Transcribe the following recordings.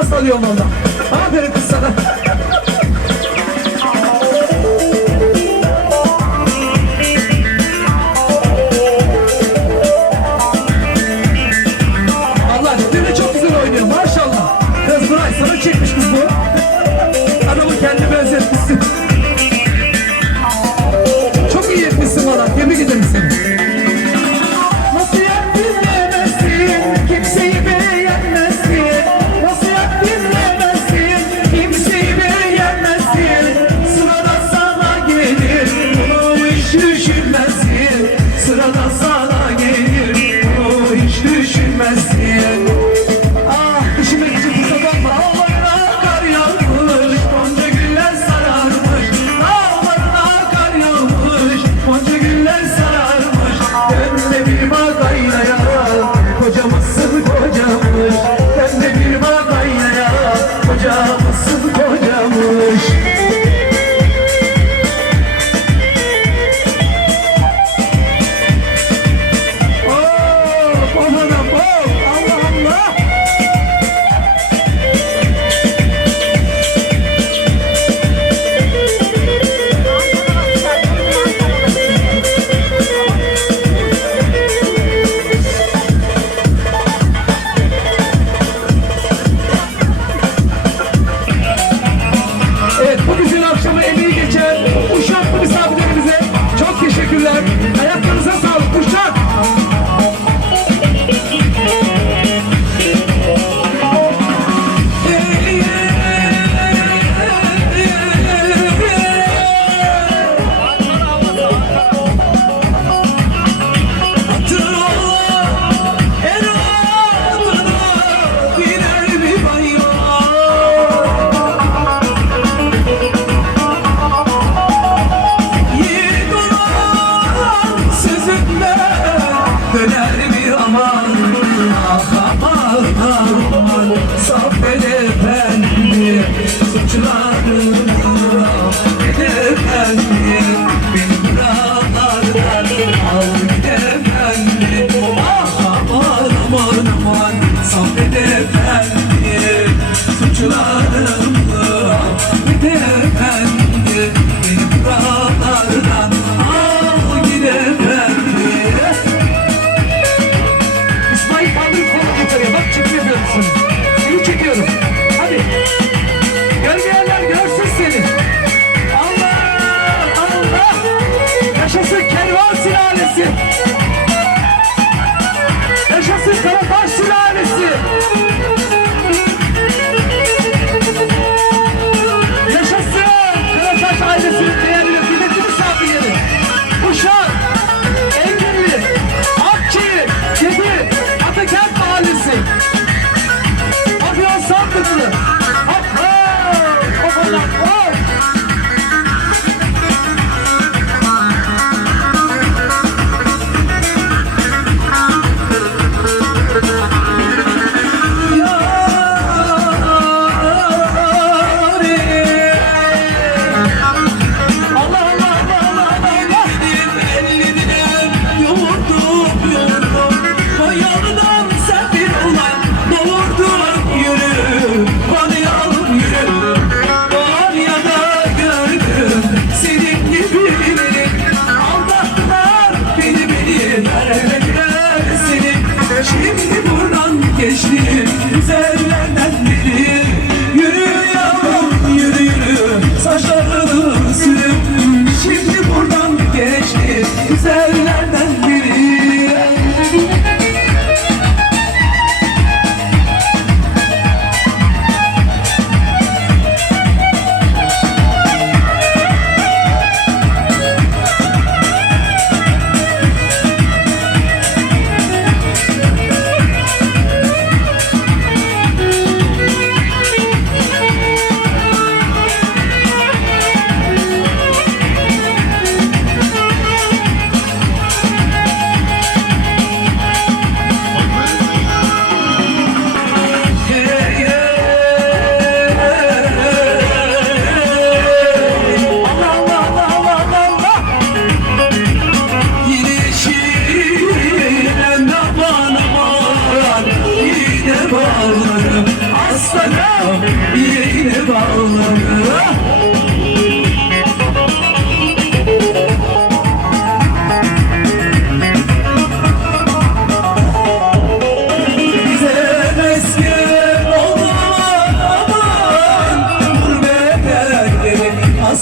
Fena salıyorum valla. Aferin kız sana.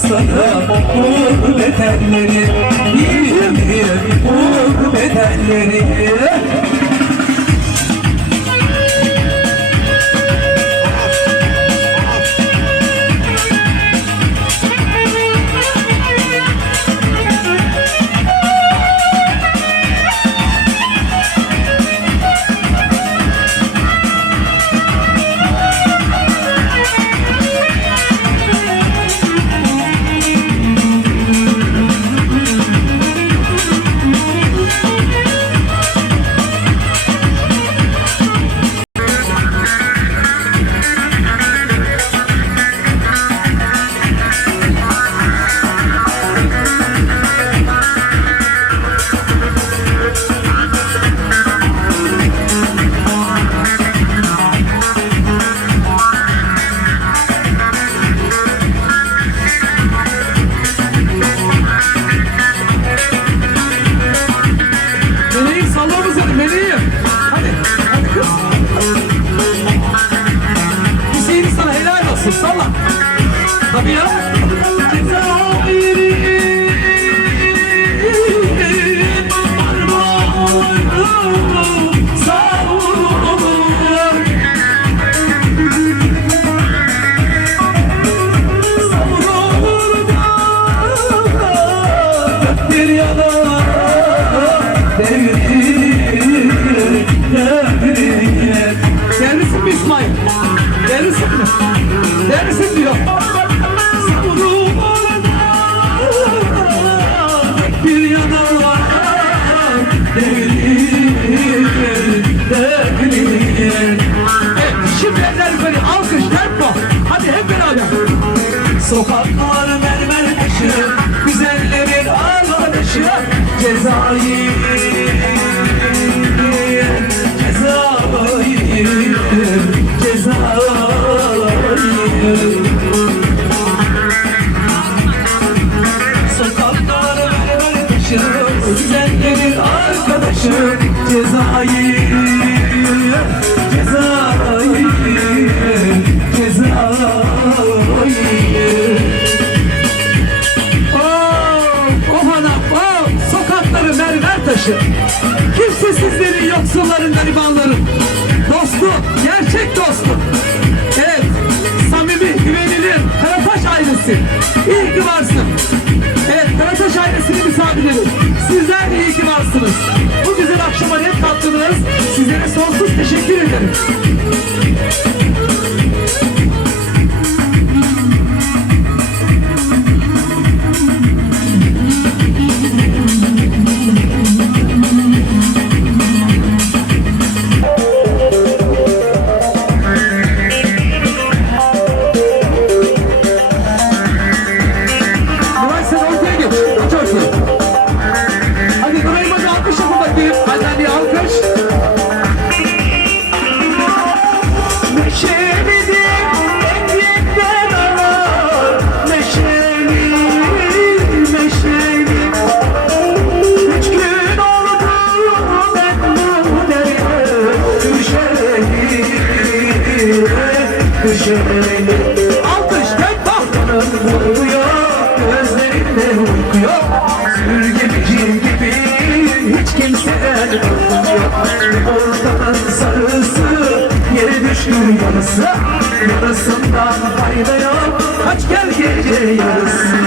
sana bu bedelleri Bir bir bu bedelleri yana. Devrilir devrilir Delisin mi? İsmail? Bir yana. Devrilir devrilir Evet şimdi eller beni. Alkışlar mı? Hadi hep beraber. Sokaklar Cezayir Cezayir Cezayir Oh, oh hanap, oh, sokakları mermer taşı Kimsesizlerin, yoksulların, garibanların Dostu, gerçek dostu Evet, samimi, güvenilir, Karataş ailesi İyi ki varsın Evet, Karataş ailesini misafirlerim Sizler iyi ki varsınız sonsuz teşekkür ederim. yarısı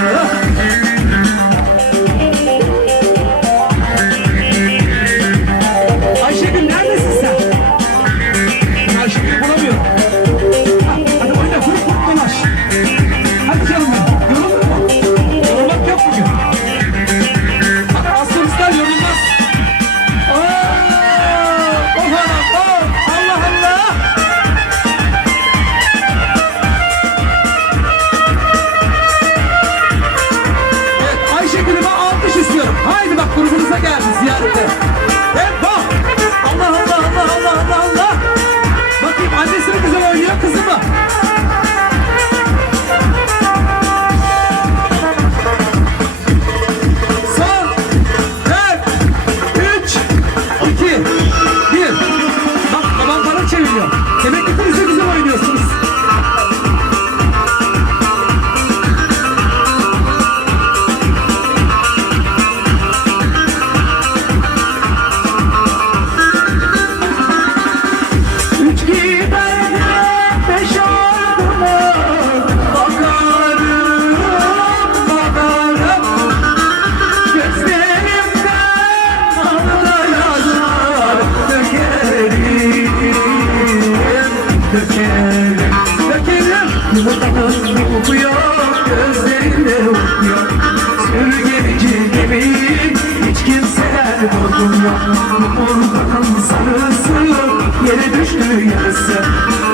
düştü yarısı.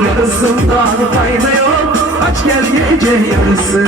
Yarısından fayda yok, aç gel gece yarısı.